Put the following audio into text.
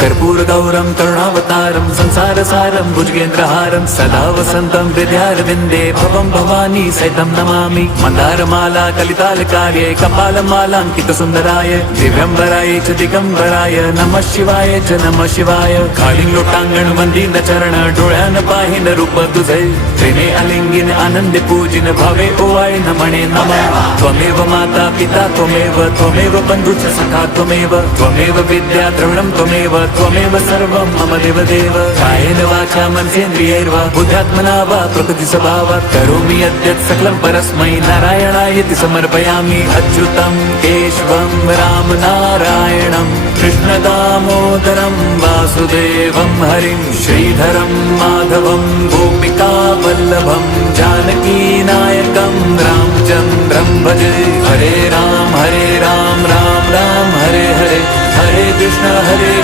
कर्पूरगौरं करुणावतारं संसारसारं भुजगेन्द्रहारं सदा वसन्तं हृदयारविन्दे भवं भवानी सहितं नमामि। मन्दारमाला कलितालकार्ये कपालमालाङ्कितसुन्दराय दिव्यम्बराय च दिगम्बराय नमः शिवाय च नमः शिवाय। कालिंग लोटांगण वंदीन चरण डोळ्यान पाहिन रूप तुझे प्रेमे अलिंगिन आनंदे पूजिन भावे ओवाळे नमणे नमः। त्वमेव माता पिता त्वमेव बन्धुश्च सखा त्वमेव विद्या द्रविणं त्वमेव सर्वं मम देवदेव। कायेन वाचा मनसेन्द्रियैर्वा बुद्ध्यात्मना वा प्रकृतिस्वभावात् करोमि यद्यत् सकलं परस्मै नारायणायति समर्पयामि। अच्युतं केशवं रामनारायणं कृष्णदामोदरं वासुदेवं हरिं श्रीधरं माधवं गोपिकावल्लभं जानकीनायकं रामचन्द्रं भजे। हरे राम राम राम हरे हरे हरे कृष्ण हरे